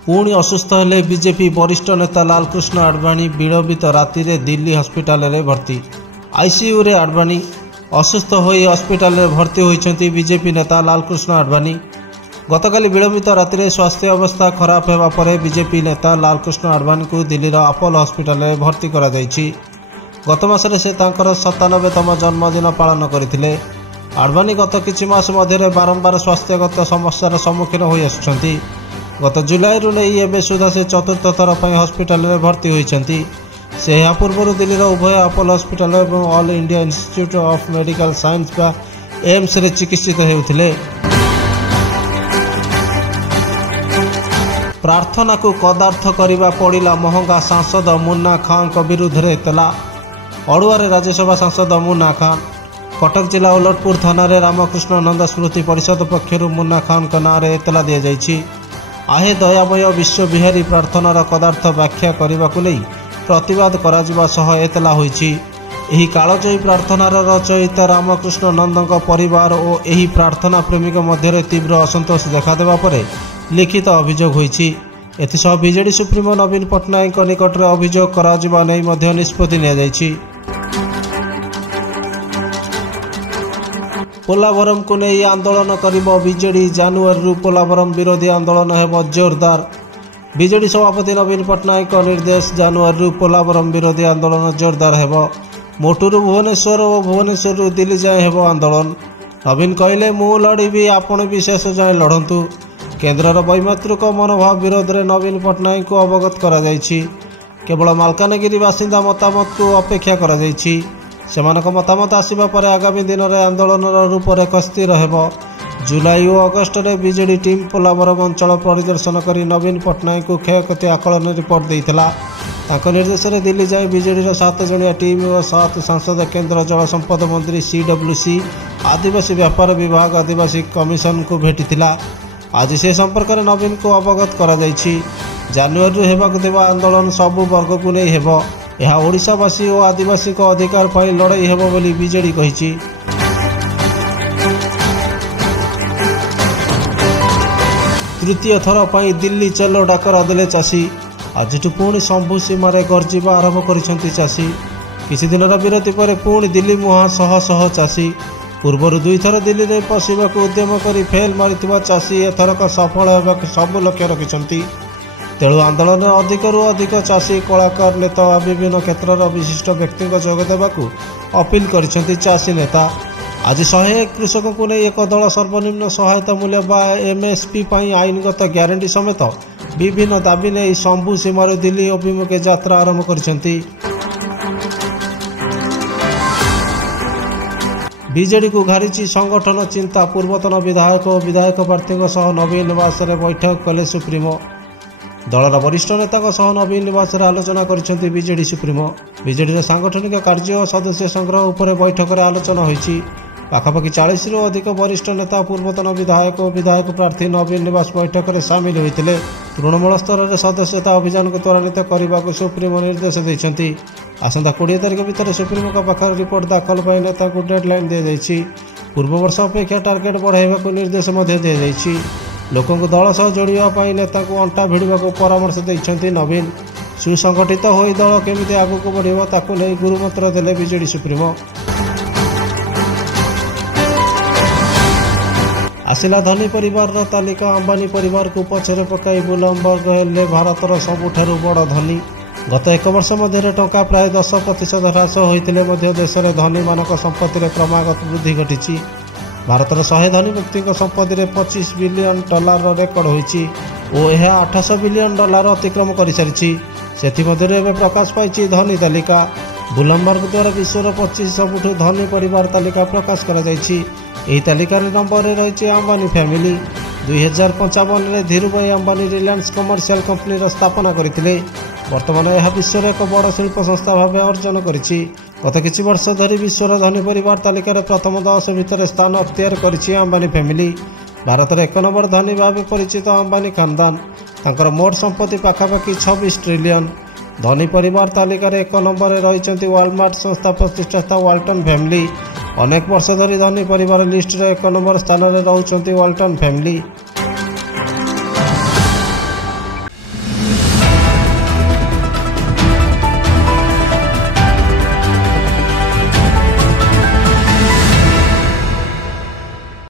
पुणी असुस्थ हेले बीजेपी वरिष्ठ नेता लालकृष्ण आडवाणी विलंबित राति दिल्ली हस्पिटाल रे भर्ती। आईसीयू रे आडवाणी असुस्थ होई हस्पिटाल रे भर्ती होइछंती बीजेपी नेता लालकृष्ण आडवाणी। गतकाली विलंबित राति स्वास्थ्य अवस्था खराब हेबा परे बीजेपी नेता लालकृष्ण आडवाणी को दिल्लीर अपोलो हस्पिटाल रे भर्ती करा जायछि। गत मासरे से तांकर 97तम जन्मदिन पालन करथिले। आडवाणी गत किछि मास मध्यरे बारंबार स्वास्थ्यगत समस्यार सम्मुखीन होई आसुछंती। गत जुलाई रु नहीं एबे सुधा से चतुर्थ थर पर हस्पिटाल रे भर्ती होइछंती। से या पूर्व दिल्लीर उभय अपोलो हस्पिटाल और all India institute of medical science बा एम्स रे चिकित्सित हेउथिले। प्रार्थना को कदार्थ करिबा पड़िला महंगा सांसद मुन्ना खान को विरुद्ध रे एतला। अड़ुआर राज्यसभा सांसद मुन्ना खान कटक जिला उलटपुर थाना रे रामकृष्ण नंद स्मृति परिषद पक्षर मुन्ना खान का नाँ रे एतला दिया जायछि। आहे दयामय विश्वविहारी प्रार्थनार कदार्थ व्याख्या करने को नहीं प्रतिवाद करा सह एतला होइछि। एही कालजयी प्रार्थनार रचयिता रामकृष्ण नंदक परिवार और एही प्रार्थना प्रेमिक मध्य तीव्र असंतोष देखादेवा परे लिखित अभियोग होइछि। एथिसह बीजेडी सुप्रीमो नवीन पट्टनायक निकट में अभियोग करा नै मध्य निष्पत्ति निया जायछि। पोलावरम को नहीं आंदोलन करिब बीजेडी। जानुआरी पोलावरम विरोधी आंदोलन हेब जोरदार। बीजेडी सभापति नवीन पट्टनायक निर्देश जानुआरी पोलावरम विरोधी आंदोलन जोरदार हेब। मोटुरु भुवनेश्वर और भुवनेश्वर दिल्ली जाए हेब आंदोलन। नवीन कहले मु लड़बी आपण भी शेष जाए लड़तु। केन्द्रर वैमात्रिक मनोभाव विरोध में नवीन पट्टनायक को अवगत करा जायछि। केवल मालकानगिरी बासिंदा मतामत को अपेक्षा करा जायछि। सेमानक मतामत आसिबा परे आगामी दिन में आंदोलन रूपरेख स्थिर हेब। जुलाई और अगस्ट में बीजेडी टीम पोलावरम अंचल परिदर्शन कर नवीन पट्टनायक को क्षयक्षति आकलन रिपोर्ट देइथिला। तांको निर्देश में दिल्ली जाए बीजेडी 7 जणिया टीम और 7 सांसद केन्द्र जल संपद मंत्री CWC आदिवासी व्यापार विभाग आदिवासी कमिशन को भेटिथिला। आज से संपर्क में नवीन को अवगत करा जायछि। जानुआरी हेबाक देवा आंदोलन सबु वर्ग को नहीं हेब। यह ओडिशावासी और आदिवासी को अधिकार पाई लड़ाई हेब बोली बीजेडी कहिछि। तृतीय थर पर दिल्ली चलो डाकरा देले चाषी। आज पुणी शंभु सीमार गर्जिबा आरंभ करिसेंती चाषी। किछि दिनर विरति पर पुणी दिल्ली मुहां शह शह चाषी। पूर्वर 2 थर दिल्ली में पशिबा उद्यम कर फेल मारिथिबा चाषी एथरक सफल हेबाक सब लक्ष्य रखिछंती। तेणु आंदोलन अधिकरू अधिक चाषी कलाकार नेता विभिन्न क्षेत्र विशिष्ट व्यक्ति जोग देवाकू अपील करिसेंती चाषी नेता। आज 101 कृषकों को नहीं एक दल सर्वनिम्न सहायता मूल्य बा MSP पर आईनगत ग्यारंटी समेत विभिन्न दाबी नहीं शंभु सीमार दिल्ली अभिमुखे यात्रा आरंभ करिसेंती। बीजेडी को घारिछि संगठन चिंता। पूर्वतन विधायक और विधायक प्रार्थी सह नवीन निवास में बैठक कले सुप्रीमो। दलर वरिष्ठ नेता सह नवीन निवास में आलोचना करिसेंती बीजेडी सुप्रीमो। बीजेडी सांगठनिक कार्य और सदस्य संग्रह उपर बैठक में आलोचना होइछि। पाखापाखि 40 रु अधिक वरिष्ठ नेता पूर्वतन विधायक और विधायक प्रार्थी नवीन निवास बैठक में सामिल होते। तृणमूल स्तर में सदस्यता अभियान को त्वरान्वित करने को सुप्रीमो निर्देश देइछंती। आसंता 20 तारिख भितर सुप्रीमो पाखर रिपोर्ट दाखल पर नेता को डेडलाइन दी जाइछि। पूर्व वर्ष अपेक्षा टार्गेट बढ़ाइबा निर्देश दी जाइछि। लोकों को दल सह जोड़ाई नेता को अंटा भिड़ा परामर्श देइछंती नवीन। सुसंगठित होई दल केमिति आगको बढ़िबो ताकू नै गुरुमंत्र देले बीजेडी सुप्रीमो। आसिला धनी परिवार तालिका। अंबानी परिवार को पछरे पकाई ब्लूमबर्ग हेले भारतर सबुठारु बड़ धनी। गत 1 वर्ष मध्य टंका प्राय 10% ह्रास होइतिले मध्य देश में धनी मानक संपत्ति में क्रमागत वृद्धि घटी। भारतर 100 धनी व्यक्ति संपत्ति में $25 बिलियन रेकर्ड होइछि और यह $800 बिलियन अतिक्रम कर सारी। से प्रकाश पाई धनी तालिका। ब्लूमबर्ग द्वारा विश्वर 25 सबुठु धनी परिवार तालिका प्रकाश करा जायछि। एही तालिकार नंबर रही अंबानी फैमिली। 2055 में धीरूभाई अंबानी रिलायंस कमर्शियल कंपनी स्थापना करथिले। वर्तमान यह विश्वर एक बड़ शिल्प संस्था भाव अर्जन करिछि। गत किछि वर्ष धरी विश्वर धनी परिवार तालिकार प्रथम 10 भितर स्थान अख्तियार करिछि अंबानी फैमिली। भारत 1 नंबर धनी भाव परिचित अंबानी खानदान। तांकर मोट संपत्ति पाखापाखि 26 ट्रिलियन। धनी परिवार तालिकार 1 नंबर रही वालमार्ट संस्था प्रतिष्ठाता वाल्टन फैमिली। अनेक वर्ष धरी धनी परिवार लिस्ट 1 नंबर स्थान में रहउछंती वाल्टन फैमिली।